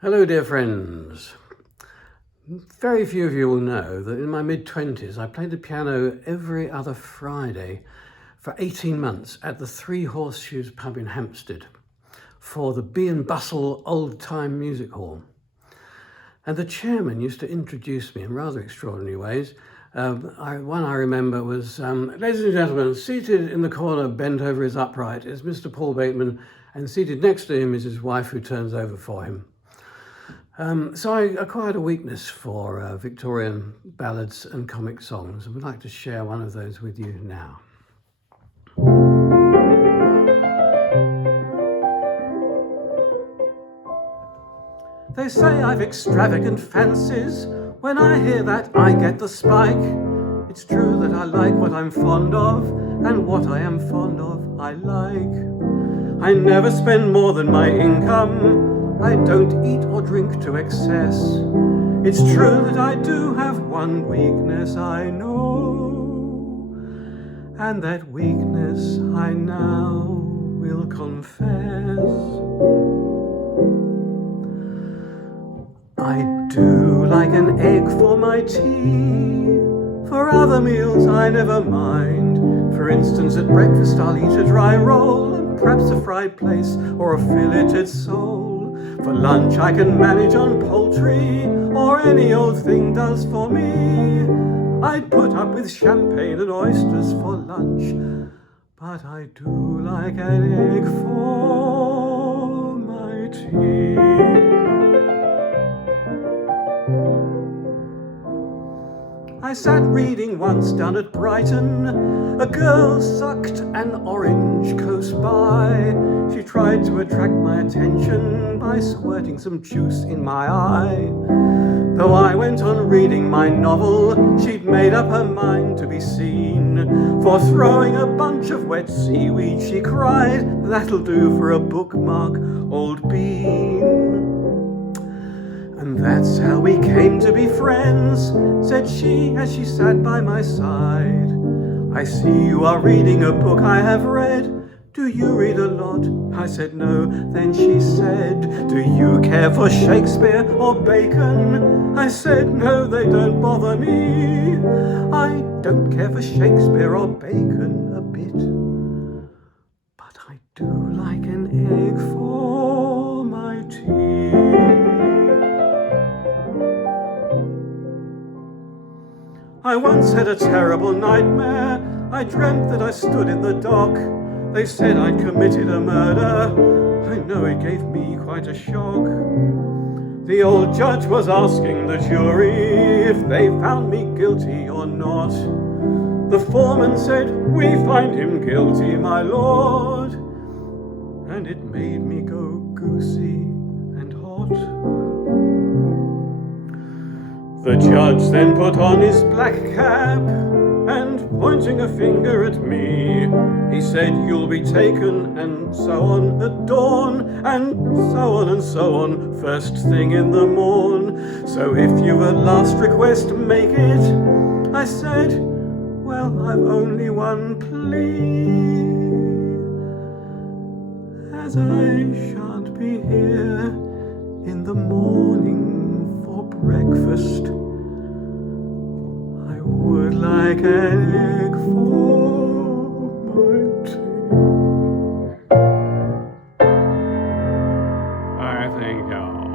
Hello, dear friends. Very few of you will know that in my mid-20s I played the piano every other Friday for 18 months at the Three Horseshoes pub in Hampstead for the Bee and Bustle Old Time Music Hall. And the chairman used to introduce me in rather extraordinary ways. One I remember was, ladies and gentlemen, seated in the corner, bent over his upright, is Mr. Paul Bateman, and seated next to him is his wife who turns over for him. So I acquired a weakness for Victorian ballads and comic songs, and would like to share one of those with you now. They say I've extravagant fancies. When I hear that, I get the spike. It's true that I like what I'm fond of, and what I am fond of, I like. I never spend more than my income. I don't eat or drink to excess. It's true that I do have one weakness, I know, and that weakness I now will confess. I do like an egg for my tea. For other meals I never mind. For instance, at breakfast I'll eat a dry roll, and perhaps a fried plaice or a filleted sole. For lunch I can manage on poultry, or any old thing does for me. I'd put up with champagne and oysters for lunch, but I do like an egg for my tea. I sat reading once down at Brighton. A girl sucked an orange close by. She tried to attract my attention by squirting some juice in my eye. Though I went on reading my novel, she'd made up her mind to be seen. For throwing a bunch of wet seaweed, she cried, "That'll do for a bookmark, old bean." "And that's how we came to be friends," said she as she sat by my side. "I see you are reading a book I have read. Do you read a lot?" I said no. Then she said, "Do you care for Shakespeare or Bacon?" I said, "No, they don't bother me. I don't care for Shakespeare or Bacon a bit, but I do like an egg for my tea." I once had a terrible nightmare. I dreamt that I stood in the dock. They said I'd committed a murder. I know it gave me quite a shock. The old judge was asking the jury if they found me guilty or not. The foreman said, "We find him guilty, my lord." And it made me go goosey and hot. The judge then put on his black cap, and pointing a finger at me, he said, "You'll be taken," and so on at dawn, and so on and so on, first thing in the morn. "So if you've a last request, make it." I said, "Well, I've only one plea, as I shan't be here in the morning for breakfast. I would like an egg for my tea." I think I'll